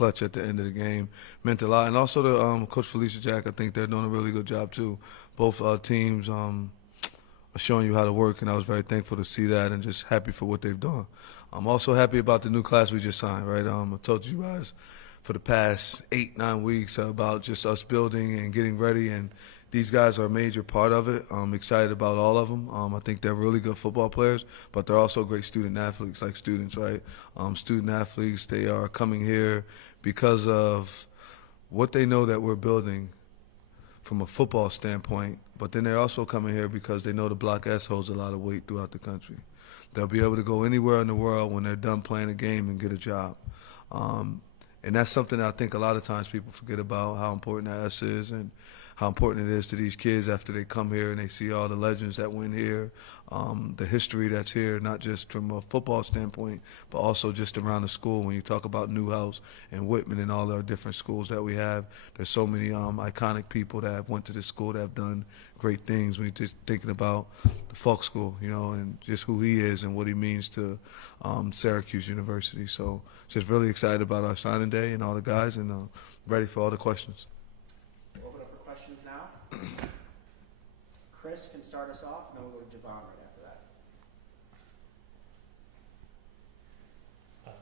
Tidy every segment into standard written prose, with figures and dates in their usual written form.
clutch at the end of the game meant a lot. And also the Coach Felicia Jack, I think they're doing a really good job too. Both teams are showing you how to work, and I was very thankful to see that and just happy for what they've done. I'm also happy about the new class we just signed, right? I told you guys for the past 8-9 weeks about just us building and getting ready, and these guys are a major part of it. I'm excited about all of them. I think they're really good football players, but they're also great student athletes, like students, right? Student athletes, they are coming here because of what they know that we're building from a football standpoint, but then they're also coming here because they know the Block S holds a lot of weight throughout the country. They'll be able to go anywhere in the world when they're done playing a game and get a job. And that's something that I think a lot of times people forget about, how important that S is and how important it is to these kids after they come here and they see all the legends that went here, the history that's here, not just from a football standpoint, but also just around the school. When you talk about Newhouse and Whitman and all our different schools that we have, there's so many iconic people that have went to this school that have done great things. When you're just thinking about the Falk School, you know, and just who he is and what he means to Syracuse University. So just really excited about our signing day and all the guys, and ready for all the questions. Chris can start us off, and then we'll go to Javon right after that.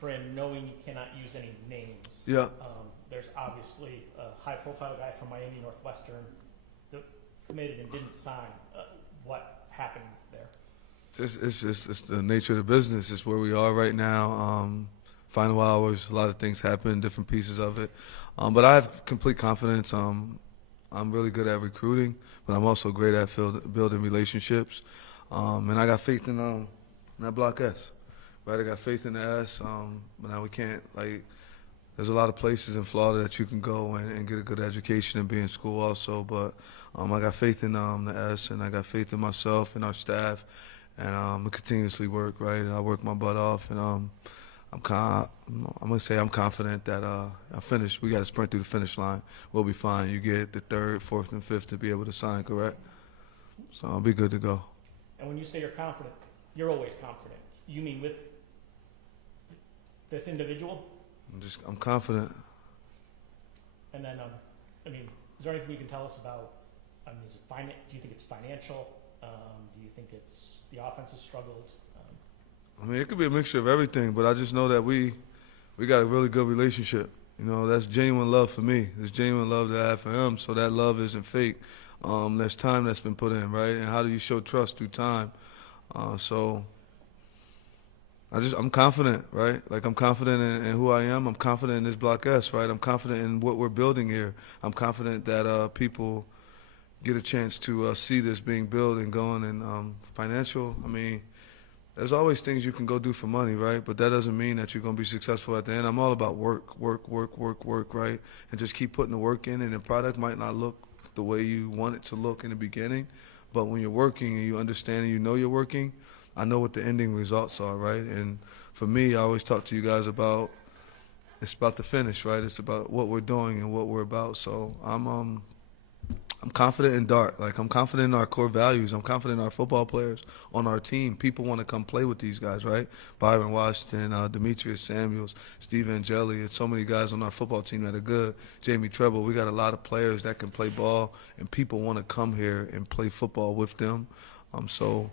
Fran, knowing you cannot use any names, Yeah. There's obviously a high-profile guy from Miami Northwestern that committed and didn't sign. What happened there? It's the nature of the business. It's where we are right now. Final hours, a lot of things happen, different pieces of it. But I have complete confidence. I'm really good at recruiting, but I'm also great at building relationships. And I got faith in that Block S, right? I got faith in the S. But now we can't, there's a lot of places in Florida that you can go and get a good education and be in school also. But I got faith in the S, and I got faith in myself and our staff. And we continuously work, right? And I work my butt off. And I'm going to say I'm confident that I finish. We got to sprint through the finish line. We'll be fine. You get the 3rd, 4th, and 5th to be able to sign, correct? So I'll be good to go. And when you say you're confident, you're always confident. You mean with this individual? I'm confident. And then, is there anything you can tell us about, is it do you think it's financial? Do you think it's the offense has struggled? It could be a mixture of everything, but I just know that we got a really good relationship. You know, that's genuine love for me. It's genuine love that I have for him, so that love isn't fake. There's time that's been put in, right? And how do you show trust through time? So I'm confident, right? I'm confident in who I am. I'm confident in this Block S, right? I'm confident in what we're building here. I'm confident that people get a chance to see this being built and going. And financial, there's always things you can go do for money, right? But that doesn't mean that you're going to be successful at the end. I'm all about work, right? And just keep putting the work in, and the product might not look the way you want it to look in the beginning. But when you're working and you understand and you know you're working, I know what the ending results are, right? And for me, I always talk to you guys about it's about the finish, right? It's about what we're doing and what we're about. So I'm confident in Dart. I'm confident in our core values. I'm confident in our football players on our team. People want to come play with these guys, right? Byron Washington, Demetrius Samuels, Steve Angeli. It's so many guys on our football team that are good. Jamie Treble. We got a lot of players that can play ball, and people want to come here and play football with them. So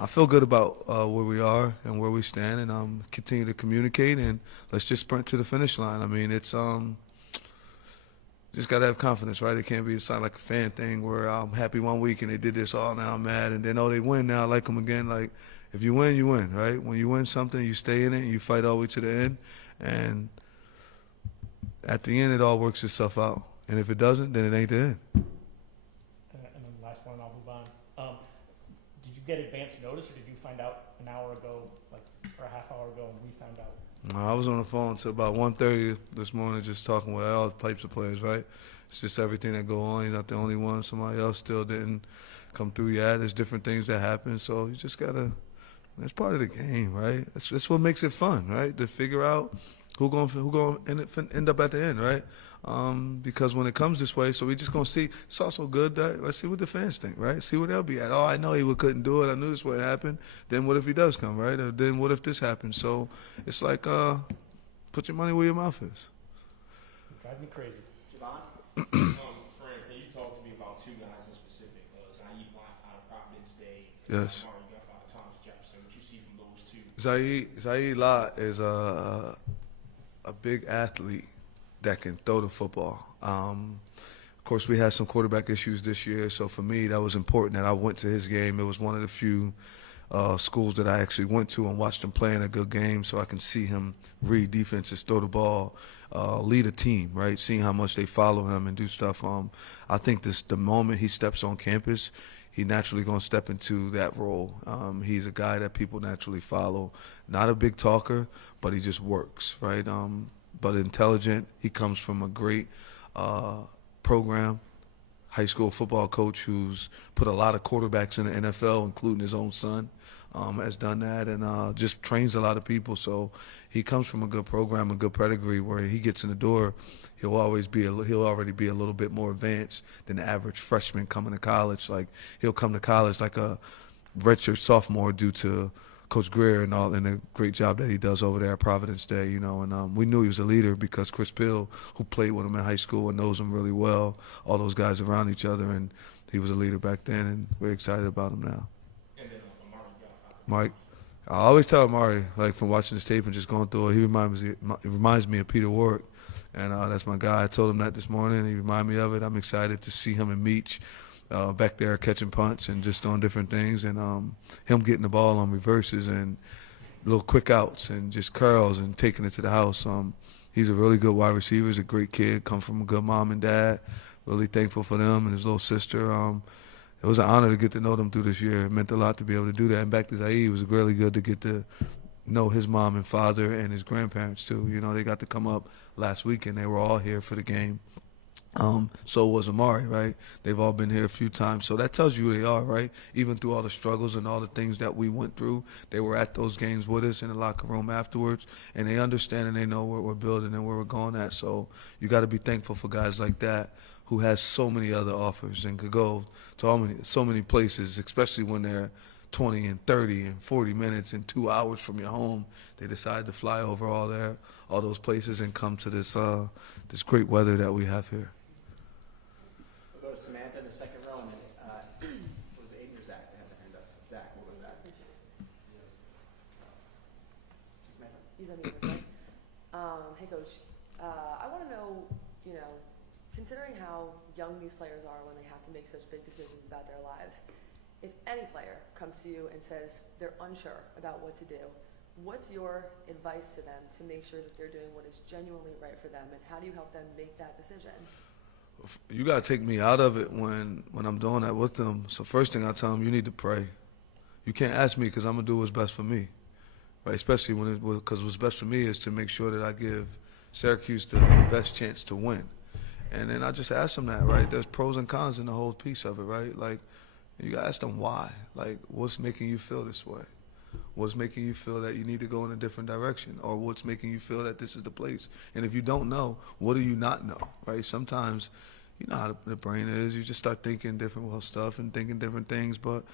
I feel good about where we are and where we stand, and continue to communicate, and let's just sprint to the finish line. It's just got to have confidence, right? It can't be like a fan thing where I'm happy one week and they did this, now I'm mad, and then, they win, now I like them again. If you win, you win, right? When you win something, you stay in it and you fight all the way to the end, and at the end, it all works itself out. And if it doesn't, then it ain't the end. And then the last one, I'll move on. Did you get advance notice, or did you find out an hour ago, or a half hour ago, and we found out? I was on the phone until about 1:30 this morning, just talking with all types of players, right? It's just everything that go on. You're not the only one. Somebody else still didn't come through yet. There's different things that happen, so you just gotta. That's part of the game, right? That's what makes it fun, right? To figure out who gonna end up at the end, right? Because when it comes this way, so we just gonna see. It's also good that let's see what the fans think, right? See where they'll be at. Oh, I know he couldn't do it. I knew this would happen. Then what if he does come, right? Or then what if this happens? So it's put your money where your mouth is. Drive me crazy. Javon? Fran, can you talk to me about two guys in specific? Zaid Watt out of Providence Day. Yes. Amari Guff out of Thomas Jefferson. What you see from those two? Zaid Lott is a big athlete that can throw the football. Of course, we had some quarterback issues this year, so for me, that was important that I went to his game. It was one of the few schools that I actually went to and watched him play in a good game, so I can see him read defenses, throw the ball, lead a team, right? Seeing how much they follow him and do stuff. I think the moment he steps on campus, he naturally going to step into that role. He's a guy that people naturally follow. Not a big talker, but he just works, right? But intelligent. He comes from a great program, high school football coach who's put a lot of quarterbacks in the NFL, including his own son, has done that, and just trains a lot of people. So he comes from a good program, a good pedigree, where he gets in the door, he'll already be a little bit more advanced than the average freshman coming to college. Like, he'll come to college like a redshirt sophomore due to Coach Greer and the great job that he does over there at Providence Day, and we knew he was a leader because Chris Pill, who played with him in high school and knows him really well, all those guys around each other, and he was a leader back then, and we're excited about him now. And then Amari Guff. Mike, I always tell Amari, like from watching his tape and just going through it, he reminds me of Peter Warwick, and that's my guy. I told him that this morning. He reminded me of it. I'm excited to see him and Meach back there catching punts and just doing different things, and him getting the ball on reverses and little quick outs and just curls and taking it to the house. He's a really good wide receiver. He's a great kid, come from a good mom and dad. Really thankful for them and his little sister. It was an honor to get to know them through this year. It meant a lot to be able to do that. And back to Zaid, it was really good to get to know his mom and father and his grandparents too. They got to come up last week and they were all here for the game. So was Amari, right? They've all been here a few times. So that tells you who they are, right? Even through all the struggles and all the things that we went through, they were at those games with us in the locker room afterwards, and they understand and they know what we're building and where we're going at. So you got to be thankful for guys like that who has so many other offers and could go to so many places, especially when they're 20 and 30 and 40 minutes and 2 hours from your home. They decide to fly over all those places and come to this great weather that we have here. We'll go to Samantha in the second row, and then was it Aiden or Zach? They had their hand up. Zach, what was that? Samantha? He's on mute, right? Hey, Coach. I want to know, considering how young these players are when they have to make such big decisions about their lives, if any player comes to you and says they're unsure about what to do, what's your advice to them to make sure that they're doing what is genuinely right for them, and how do you help them make that decision? You got to take me out of it when I'm doing that with them. So first thing I tell them, you need to pray. You can't ask me because I'm going to do what's best for me, right? Especially because what's best for me is to make sure that I give Syracuse the best chance to win. And then I just ask them that, right? There's pros and cons in the whole piece of it, right? Like, you got to ask them why. Like, what's making you feel this way? What's making you feel that you need to go in a different direction? Or what's making you feel that this is the place? And if you don't know, what do you not know, right? Sometimes, you know how the brain is. You just start thinking different stuff and thinking different things. But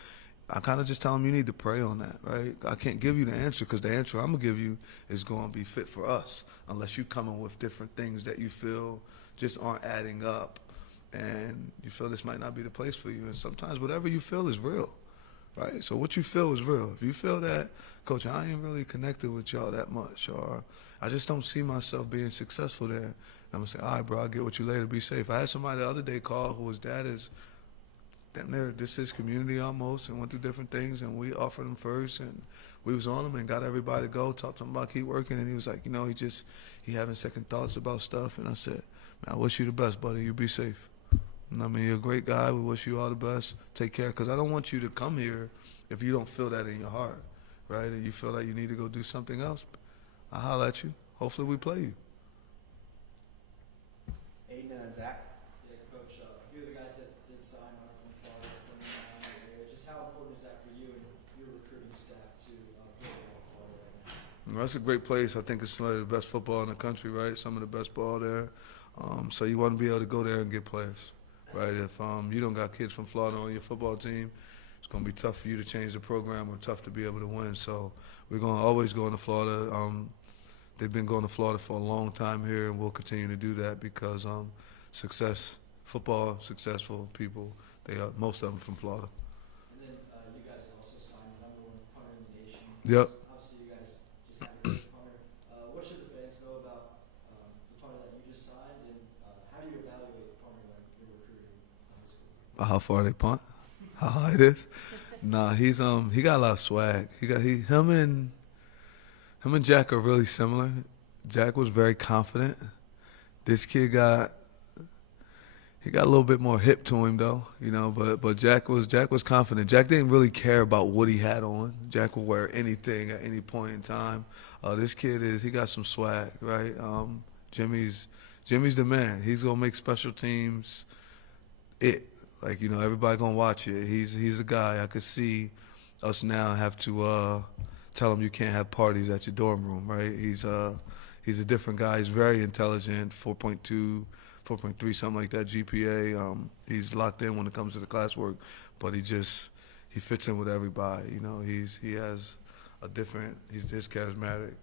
I kind of just tell them you need to pray on that, right? I can't give you the answer because the answer I'm going to give you is going to be fit for us unless you come in with different things that you feel just aren't adding up. And you feel this might not be the place for you. And sometimes whatever you feel is real, right? So what you feel is real. If you feel that, Coach, I ain't really connected with y'all that much, or I just don't see myself being successful there, and I'm going to say, all right, bro, I'll get with you later. Be safe. I had somebody the other day call who his dad is damn near this is community almost, and went through different things, and we offered him first, and we was on him and got everybody to go, talked to him about keep working, and he was like, he having second thoughts about stuff, and I said, man, I wish you the best, buddy. You be safe. I mean, you're a great guy. We wish you all the best. Take care, because I don't want you to come here if you don't feel that in your heart, right? And you feel like you need to go do something else. I'll holler at you. Hopefully we play you. Aiden and Zach. Yeah, Coach, a few of the guys that did sign are from Florida, from the area. Just how important is that for you and your recruiting staff to build on Florida right now? Well, that's a great place. I think it's some of the best football in the country, right? Some of the best ball there. So you want to be able to go there and get players. Right, if you don't got kids from Florida on your football team, it's going to be tough for you to change the program or tough to be able to win. So we're going to always go into Florida they've been going to Florida for a long time here, and we'll continue to do that because football, successful people, they are most of them from Florida. And then you guys also signed the number 1 punter in the nation. Yep. Obviously, you guys just had a great punter. What should the fans know about the punter that you just signed, and how do you evaluate the punter when you're recruiting in high school? How far they punt? How high it is? Nah, he got a lot of swag. Him and Jack are really similar. Jack was very confident. This kid got a little bit more hip to him though, you know. But Jack was confident. Jack didn't really care about what he had on. Jack will wear anything at any point in time. This kid he got some swag, right? Jimmy's the man. He's gonna make special teams like, you know, everybody gonna watch it. He's a guy. I could see us now have to tell him you can't have parties at your dorm room, right? He's a different guy. He's very intelligent. 4.2, 4.3, something like that GPA. He's locked in when it comes to the classwork, but he fits in with everybody. You know, he's charismatic.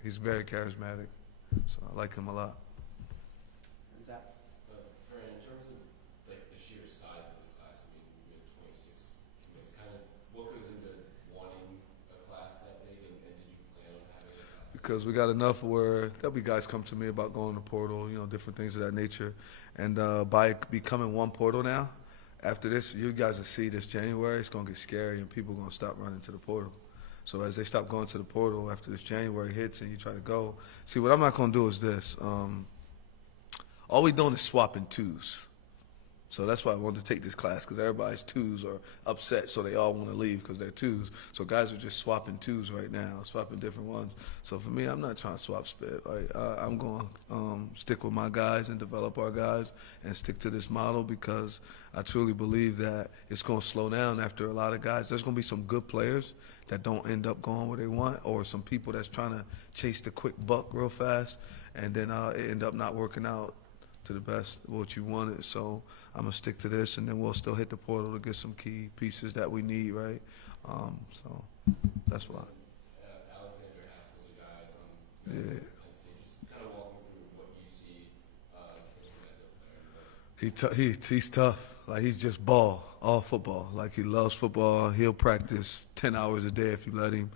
He's very charismatic. So I like him a lot. And Zach? Fran, in terms of like the sheer size of this class, I mean, you had 26 commits. Kind of what goes into wanting a class that big, and did you plan on having a class? Because we got enough where there'll be guys come to me about going to portal, you know, different things of that nature. And by becoming one portal now, after this, you guys will see this January, it's going to get scary and people are going to stop running to the portal. So as they stop going to the portal after this January hits and you try to go, see, what I'm not going to do is this. All we doing is swapping twos. So that's why I wanted to take this class, because everybody's twos are upset, so they all want to leave because they're twos. So guys are just swapping twos right now, swapping different ones. So for me, I'm not trying to swap spit. Right? I'm going to stick with my guys and develop our guys and stick to this model, because I truly believe that it's going to slow down after a lot of guys. There's going to be some good players that don't end up going where they want, or some people that's trying to chase the quick buck real fast, and then it end up not working out to the best of what you wanted. So I'm going to stick to this, and then we'll still hit the portal to get some key pieces that we need, right? So that's why. Alexander Haskell's a guy from Yeah. Penn State. Just kind of walk me through what you see him as a player. He's tough. Like, he's just all football. Like, he loves football. He'll practice 10 hours a day if you let him.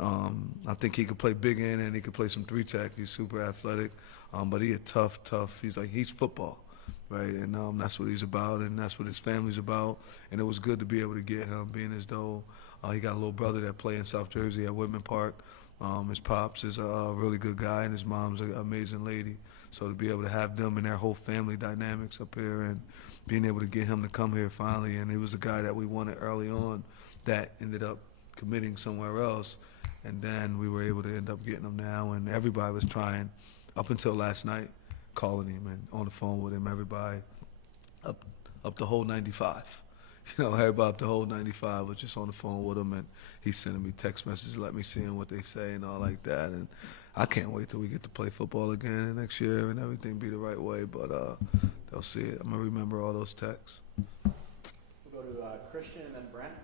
I think he could play big end and he could play some 3-tech. He's super athletic. But he's tough. He's football, right? And that's what he's about, and that's what his family's about. And it was good to be able to get him, being as though he got a little brother that play in South Jersey at Whitman Park. His pops is a really good guy, and his mom's an amazing lady. So to be able to have them and their whole family dynamics up here, and being able to get him to come here finally, and he was a guy that we wanted early on that ended up committing somewhere else, and then we were able to end up getting him now, and everybody was trying up until last night, calling him and on the phone with him, everybody up the whole 95. You know, everybody up the whole 95 was just on the phone with him, and he's sending me text messages, let me see him, what they say and all like that. And I can't wait till we get to play football again next year and everything be the right way, but they'll see it. I'm going to remember all those texts. We'll go to Christian and then Brent,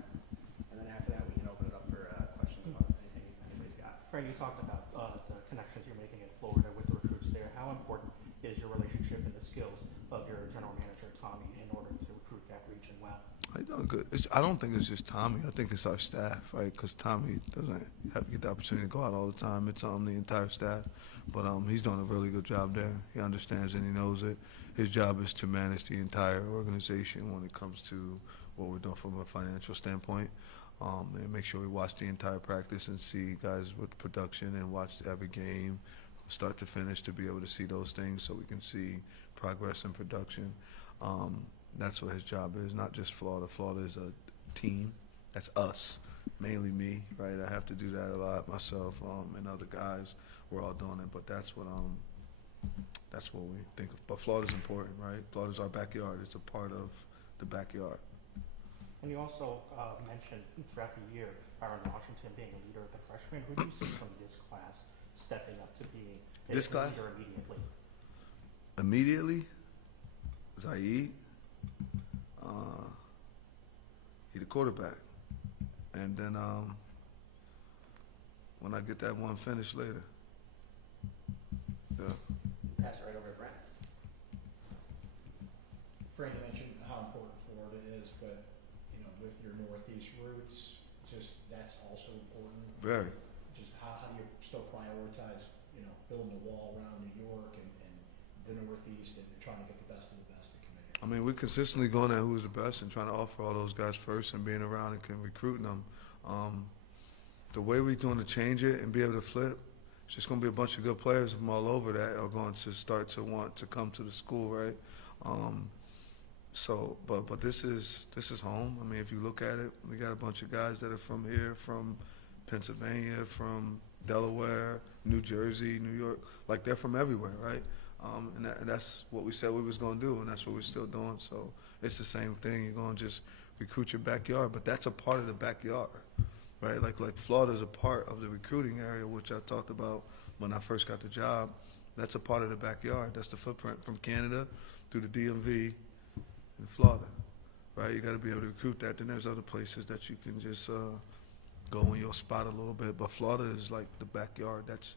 and then after that we can open it up for questions about anything anybody's got. Fran, you talked about the connections you're making in Florida with the recruits there. How important is your relationship and the skills of your general manager, Tommy, in order to recruit that region well? He's doing good. I don't think it's just Tommy. I think it's our staff, right? Because Tommy doesn't get the opportunity to go out all the time. It's the entire staff. But he's doing a really good job there. He understands and he knows it. His job is to manage the entire organization when it comes to what we're doing from a financial standpoint. And make sure we watch the entire practice and see guys with production, and watch every game start to finish to be able to see those things so we can see progress in production. That's what his job is, not just Florida. Florida is a team. That's us, mainly me, right? I have to do that a lot myself, and other guys. We're all doing it, but that's what we think of. But Florida's important, right? Florida's our backyard. It's a part of the backyard. And you also mentioned throughout the year, Aaron Washington being a leader of the freshmen. Who do you see from this class stepping up to being a leader immediately? Immediately? Zaid. He the quarterback. And then when I get that one finished later. pass it right over to Fran. Fran, you mentioned how important Florida is, but, you know, with your Northeast roots, just that's also important. Very. Just how do you still prioritize, you know, building a wall around New York and the Northeast and trying to get the best of the best to come in here? I mean, we're consistently going at who's the best and trying to offer all those guys first and being around and recruiting them. The way we're doing to change it and be able to flip, it's just going to be a bunch of good players from all over that are going to start to want to come to the school, right? But this is home. I mean, if you look at it, we got a bunch of guys that are from here, from Pennsylvania, from Delaware, New Jersey, New York. Like, they're from everywhere, right? And that's what we said we was going to do, and that's what we're still doing. So it's the same thing. You're going to just recruit your backyard, but that's a part of the backyard, right? Like Florida's a part of the recruiting area, which I talked about when I first got the job. That's a part of the backyard. That's the footprint from Canada through the DMV in Florida, right? You got to be able to recruit that. Then there's other places that you can just go in your spot a little bit. But Florida is like the backyard. That's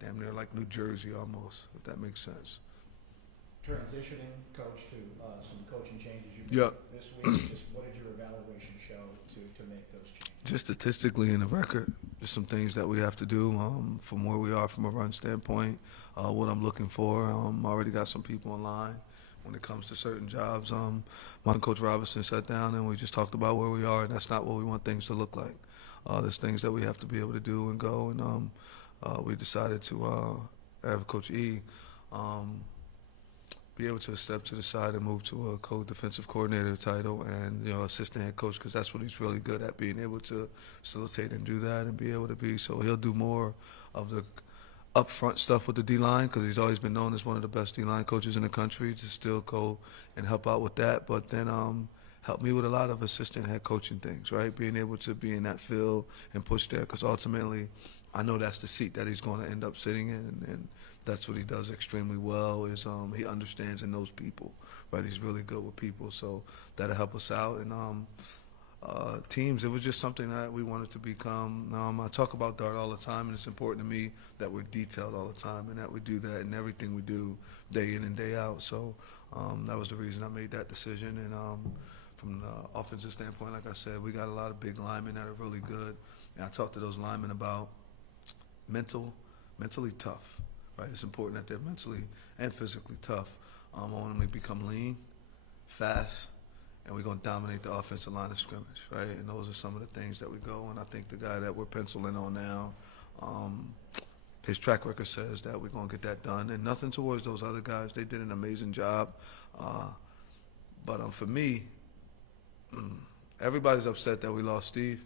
damn near like New Jersey almost, if that makes sense. Transitioning, Coach, to some coaching changes you made Yeah. this week, just what did your evaluation show to make those changes? Just statistically in the record, just some things that we have to do from where we are from a run standpoint, what I'm looking for. I already got some people in line when it comes to certain jobs. My Coach Robinson sat down and we just talked about where we are, and that's not what we want things to look like. There's things that we have to be able to do and go, and we decided to have Coach E be able to step to the side and move to a co-defensive coordinator title and, assistant head coach, because that's what he's really good at, being able to facilitate and do that and be able to be. So he'll do more of the upfront stuff with the D-line, because he's always been known as one of the best D-line coaches in the country, to still go and help out with that. But then help me with a lot of assistant head coaching things, right? Being able to be in that field and push there, because ultimately I know that's the seat that he's going to end up sitting in, and that's what he does extremely well, is he understands and knows people, right? He's really good with people, so that'll help us out. And teams, it was just something that we wanted to become. I talk about Dart all the time, and it's important to me that we're detailed all the time and that we do that in everything we do day in and day out. So that was the reason I made that decision. And from the offensive standpoint, like I said, we got a lot of big linemen that are really good. And I talked to those linemen about mentally tough, right? It's important that they're mentally and physically tough. I want them to become lean, fast, and we're going to dominate the offensive line of scrimmage, right? And those are some of the things that we go. And I think the guy that we're penciling on now, his track record says that we're going to get that done. And nothing towards those other guys. They did an amazing job. But for me, everybody's upset that we lost Steve,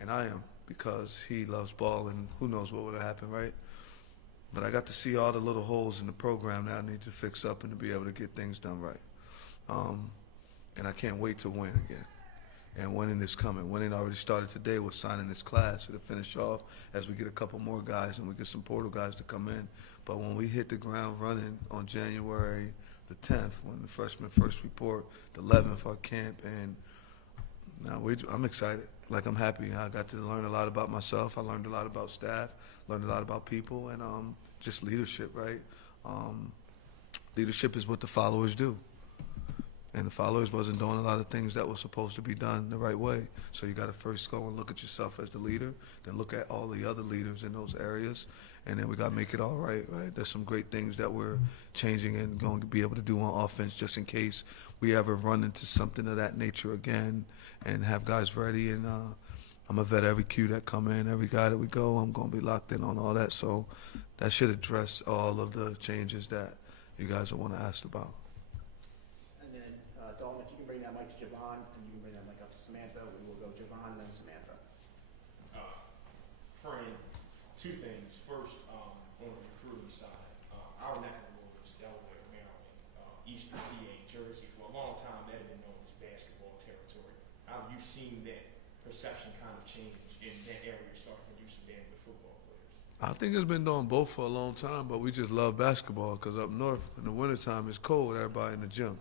and I am, because he loves ball, and who knows what would have happened, right? But I got to see all the little holes in the program that I need to fix up and to be able to get things done right. And I can't wait to win again. And winning is coming. Winning already started today with signing this class. It'll finish off as we get a couple more guys and we get some portal guys to come in. But when we hit the ground running on January the 10th, when the freshmen first report, the 11th, our camp, and now I'm excited. Like, I'm happy. I got to learn a lot about myself. I learned a lot about staff, learned a lot about people, and just leadership, right? Leadership is what the followers do. And the followers wasn't doing a lot of things that were supposed to be done the right way. So you got to first go and look at yourself as the leader, then look at all the other leaders in those areas, and then we got to make it all right, right? There's some great things that we're changing and going to be able to do on offense, just in case we ever run into something of that nature again, and have guys ready. And I'm going to vet every cue that come in, every guy that we go. I'm going to be locked in on all that. So that should address all of the changes that you guys will want to ask about. And then, Dalton, if you can bring that mic to Javon, and you can bring that mic up to Samantha, we will go Javon, then Samantha. Fran, two things. First, on the recruiting side, our neck of the woods, Delaware, Maryland, Eastern PA, Jersey, for a long time that had been known as basketball territory. How have you seen that perception kind of change in that area, start producing damn good football players? I think it's been doing both for a long time, but we just love basketball, because up north in the wintertime it's cold, everybody in the gym,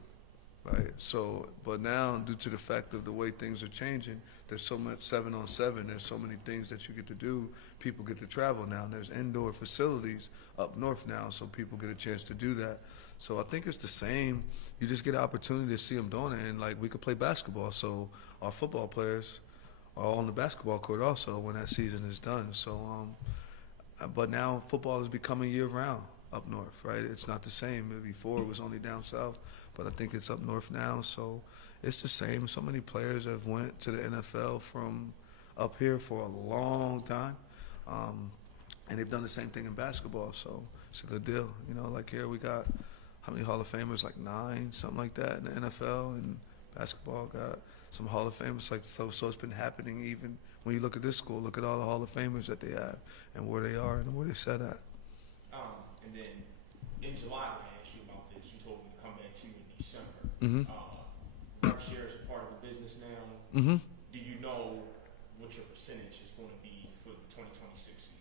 right? So, but now, due to the fact of the way things are changing, there's so much 7-on-7, there's so many things that you get to do. People get to travel now, and there's indoor facilities up north now, so people get a chance to do that. So I think it's the same. You just get an opportunity to see them doing it, and like we could play basketball. So our football players are on the basketball court also when that season is done. So, but now football is becoming year round up north, right? It's not the same. Before it was only down south, but I think it's up north now. So it's the same. So many players have went to the NFL from up here for a long time, and they've done the same thing in basketball. So it's a good deal. You know, like here we got how many Hall of Famers? Like 9, something like that in the NFL, and basketball got some Hall of Famers. Like so it's been happening even when you look at this school. Look at all the Hall of Famers that they have and where they are and where they set at. And then in July, when I asked you about this, you told me to come back to you in December. Mm-hmm. Rev share is a part of the business now. Mm-hmm. Do you know what your percentage is going to be for the 2026 season?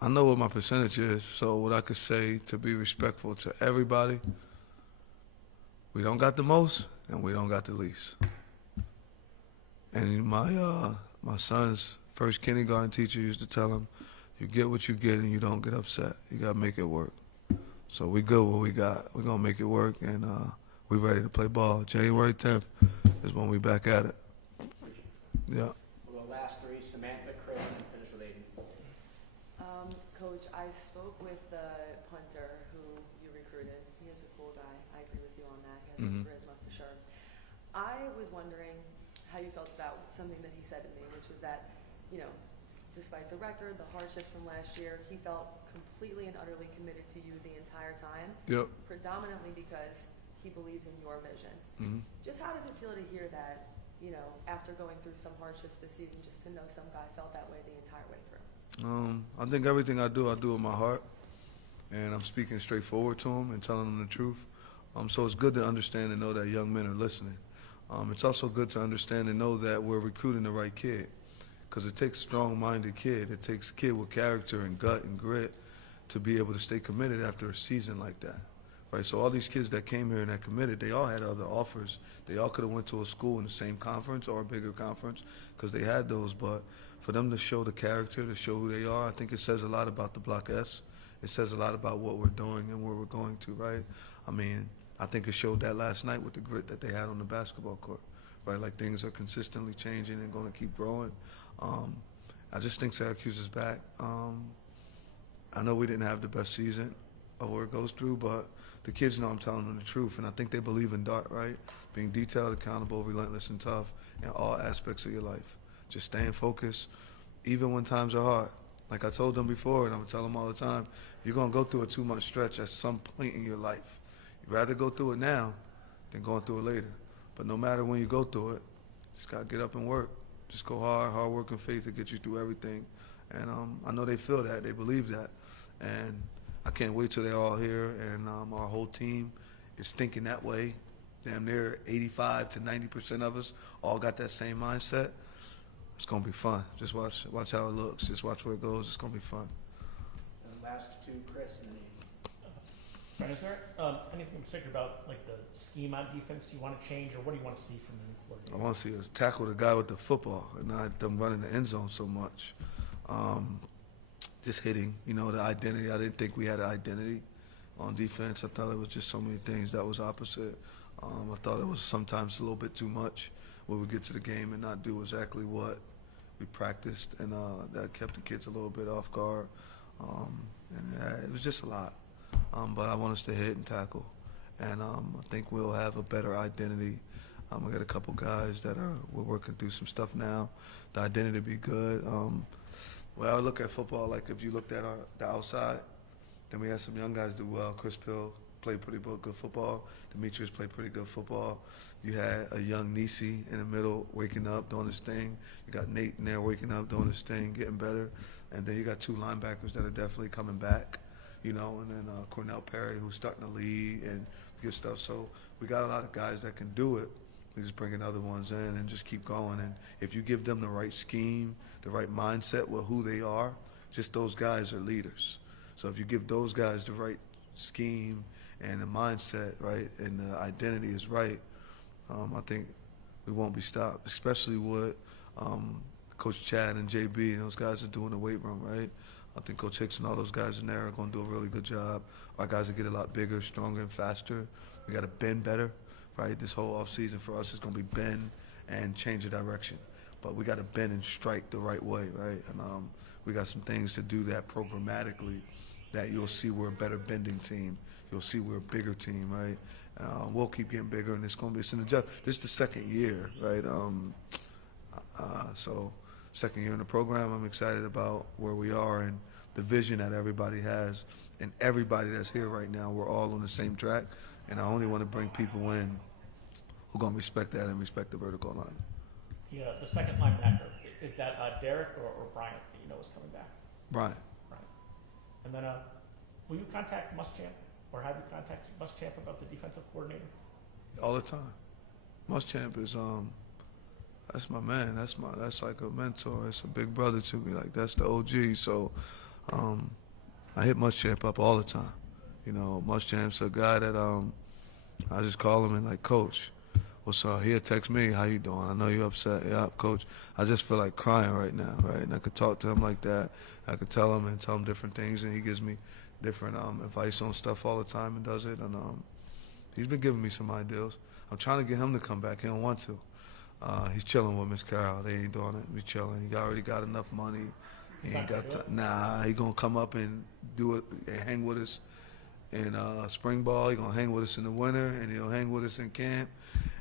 I know what my percentage is, so what I could say to be respectful to everybody, we don't got the most and we don't got the least. And my son's first kindergarten teacher used to tell him, you get what you get and you don't get upset. You got to make it work. So we good what we got. We're going to make it work, and we ready to play ball. January 10th is when we back at it. Yeah. We'll go last 3, Samantha, Chris, and then finish with Aiden. Coach, I spoke with the punter who you recruited. He is a cool guy. I agree with you on that. He has some charisma for sure. I was wondering how you felt about something that he said to me, which was that, you know, despite the record, the hardships from last year, he felt completely and utterly committed to you the entire time. Yep. Predominantly because he believes in your vision. Mm-hmm. Just how does it feel to hear that, you know, after going through some hardships this season, just to know some guy felt that way the entire way through? I think everything I do with my heart, and I'm speaking straightforward to him and telling him the truth. So it's good to understand and know that young men are listening. It's also good to understand and know that we're recruiting the right kid, because it takes a strong-minded kid. It takes a kid with character and gut and grit to be able to stay committed after a season like that, right? So all these kids that came here and that committed, they all had other offers. They all could have went to a school in the same conference or a bigger conference because they had those. But for them to show the character, to show who they are, I think it says a lot about the Block S. It says a lot about what we're doing and where we're going to, right? I mean, I think it showed that last night with the grit that they had on the basketball court, right? Like things are consistently changing and going to keep growing. I just think Syracuse is back. I know we didn't have the best season of where it goes through, but the kids know I'm telling them the truth, and I think they believe in Dart, right? Being detailed, accountable, relentless, and tough in all aspects of your life. Just staying focused, even when times are hard. Like I told them before, and I'm telling them all the time, you're going to go through a 2-month stretch at some point in your life. You'd rather go through it now than going through it later. But no matter when you go through it, just got to get up and work. Just go hard work and faith to get you through everything. And I know they feel that, they believe that. And I can't wait till they're all here, and our whole team is thinking that way. Damn near 85 to 90% of us all got that same mindset. It's going to be fun. Just watch how it looks. Just watch where it goes. It's going to be fun. And last 2, Chris, and then Aiden. Fran, is there anything in particular about like the scheme on defense you want to change, or what do you want to see from the new coordinator? I want to see us tackle the guy with the football and not them running the end zone so much. Just hitting, you know, the identity. I didn't think we had an identity on defense. I thought it was just so many things that was opposite. I thought it was sometimes a little bit too much where we get to the game and not do exactly what we practiced, and that kept the kids a little bit off guard. It was just a lot. But I want us to hit and tackle, and I think we'll have a better identity. We got a couple guys that we're working through some stuff now. The identity be good. Well, I look at football like if you looked at the outside, then we had some young guys do well. Chris Pill played pretty good football. Demetrius played pretty good football. You had a young Nisi in the middle waking up, doing his thing. You got Nate in there waking up, doing his thing, getting better. And then you got 2 linebackers that are definitely coming back, you know, and then Cornell Perry, who's starting to lead and get stuff. So we got a lot of guys that can do it. We just bringing other ones in and just keep going. And if you give them the right scheme, the right mindset with who they are, just those guys are leaders. So if you give those guys the right scheme and the mindset, right, and the identity is right, I think we won't be stopped, especially with Coach Chad and JB and those guys are doing the weight room, right? I think Coach Hicks and all those guys in there are going to do a really good job. Our guys will get a lot bigger, stronger, and faster. We got to bend better, right? This whole offseason for us is going to be bend and change the direction. But we got to bend and strike the right way, right? And we got some things to do that programmatically that you'll see we're a better bending team. You'll see we're a bigger team, right? We'll keep getting bigger, and it's going to be an adjustment. This is the second year, right? So second year in the program, I'm excited about where we are and the vision that everybody has. And everybody that's here right now, we're all on the same track. And I only want to bring people in who are going to respect that and respect the vertical line. The second linebacker, is that Derek or Bryant that you know is coming back? Brian. And then will you contact Muschamp or have you contacted Muschamp about the defensive coordinator? All the time. Muschamp is that's my man. That's like a mentor. It's a big brother to me. Like that's the OG. So I hit Muschamp up all the time. You know, Muschamp's a guy that I just call him and like, Coach, what's up? He'll text me, how you doing? I know you're upset. Yeah, Coach. I just feel like crying right now, right? And I could talk to him like that. I could tell him different things, and he gives me different advice on stuff all the time and does it. And he's been giving me some ideas. I'm trying to get him to come back. He don't want to. He's chilling with Miss Carol. They ain't doing it. He's chilling. He already got enough money. He ain't got time. Nah, he gonna come up and do it and hang with us in spring ball. He gonna hang with us in the winter, and he'll hang with us in camp.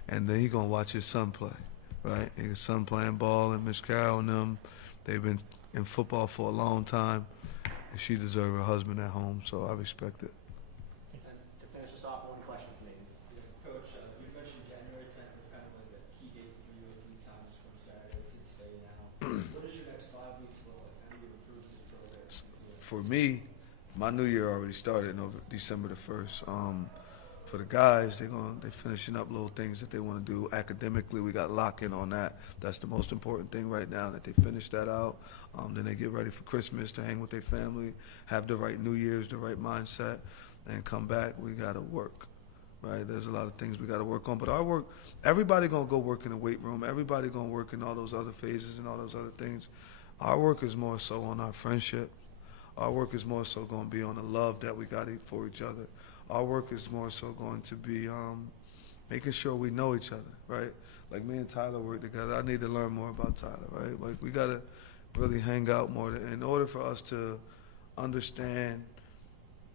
And then he gonna watch his son play, right? His son playing ball, and Miss Carol and them, they've been in football for a long time, and she deserves her husband at home, so I respect it. And to finish us off, one question for me. Yeah, Coach, you mentioned January 10th was kind of like a key date for you a few times from Saturday to today now. What does your next 5 weeks look like? How do you improve this program? For me, my new year already started on December the 1st. For the guys, they're finishing up little things that they want to do academically. We got lock in on that. That's the most important thing right now, that they finish that out. Then they get ready for Christmas to hang with their family, have the right New Year's, the right mindset, and come back. We got to work, right? There's a lot of things we got to work on. But our work, everybody going to go work in the weight room. Everybody going to work in all those other phases and all those other things. Our work is more so on our friendship. Our work is more so going to be on the love that we got for each other. Our work is more so going to be making sure we know each other, right? Like me and Tyler work together. I need to learn more about Tyler, right? Like we got to really hang out more. In order for us to understand,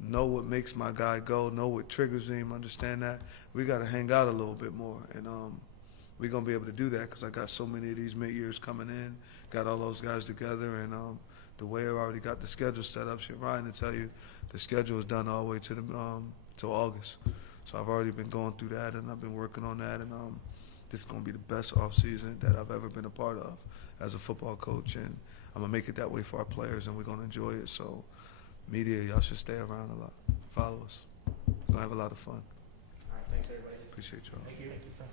know what makes my guy go, know what triggers him, understand that, we got to hang out a little bit more. And we're going to be able to do that because I got so many of these mid-years coming in, got all those guys together, and the way I already got the schedule set up, Ryan to tell you, the schedule is done all the way to the till August. So I've already been going through that, and I've been working on that, and this is going to be the best off season that I've ever been a part of as a football coach, and I'm going to make it that way for our players, and we're going to enjoy it. So media, y'all should stay around a lot. Follow us. We're going to have a lot of fun. All right, thanks, everybody. Appreciate y'all. Thank you, Fran.